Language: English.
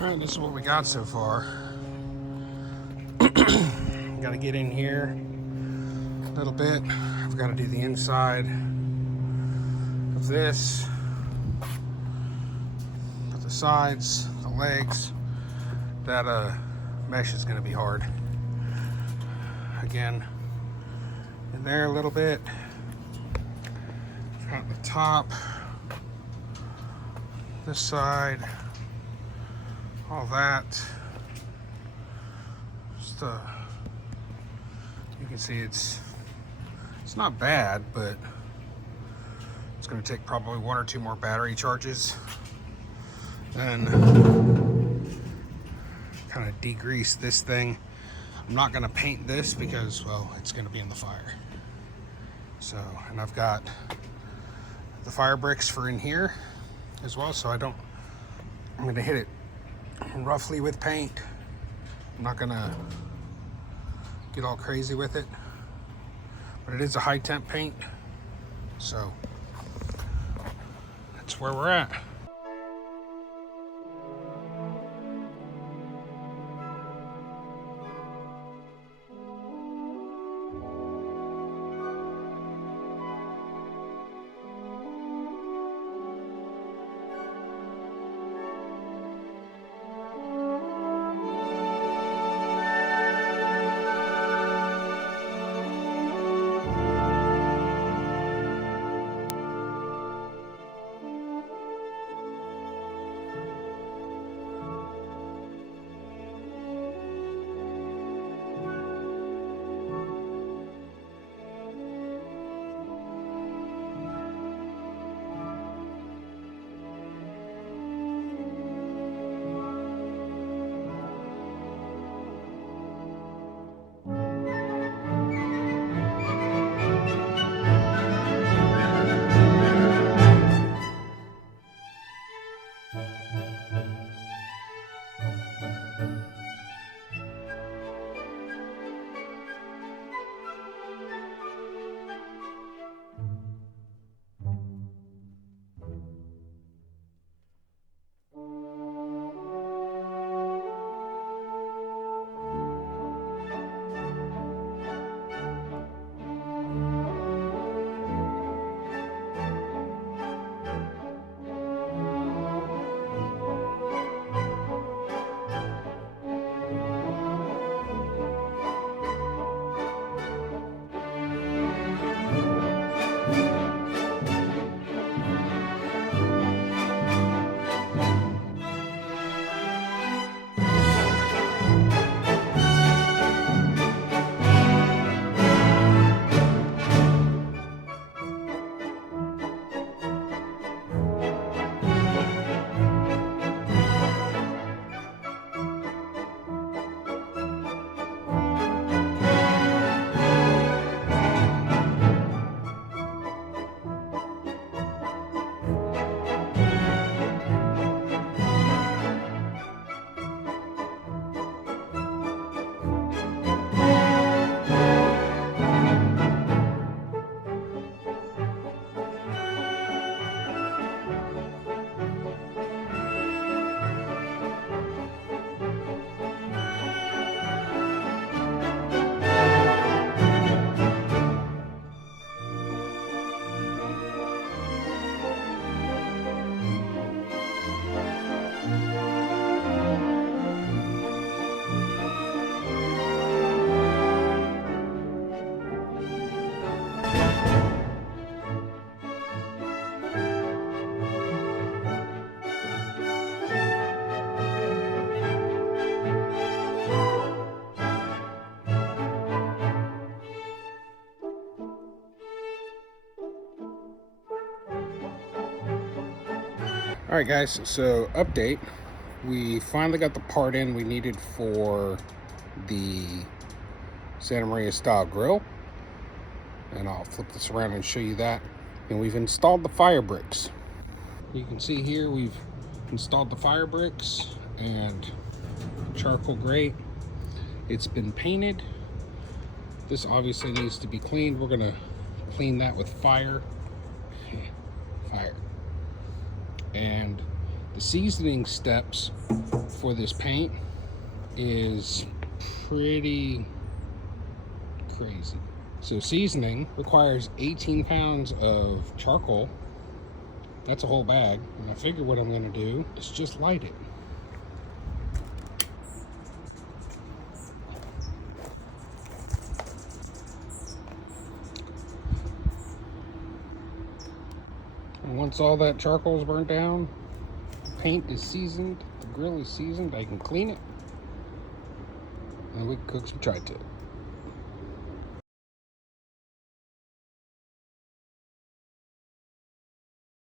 Alright, this is what we got so far. Got to get in here a little bit. I've got to do the inside of this, but the sides, the legs, that mesh is going to be hard. Again, in there a little bit. Got the top, this side, all that. Just you can see it's not bad, but it's going to take probably 1 or 2 more battery charges and kind of degrease this thing. I'm not going to paint this because, well, it's going to be in the fire. So, and I've got the fire bricks for in here as well, so I'm going to hit it roughly with paint. I'm not going to get all crazy with it, but it is a high temp paint, so that's where we're at. Alright guys, so update. We finally got the part in we needed for the Santa Maria style grill. And I'll flip this around and show you that. And we've installed the fire bricks. You can see here we've installed the fire bricks and charcoal grate. It's been painted. This obviously needs to be cleaned. We're gonna clean that with fire. And The seasoning steps for this paint is pretty crazy. So seasoning requires 18 pounds of charcoal. That's a whole bag. And I figure what I'm going to do is just light it. And once all that charcoal is burnt down, the paint is seasoned, the grill is seasoned, I can clean it, and we can cook some tri-tip.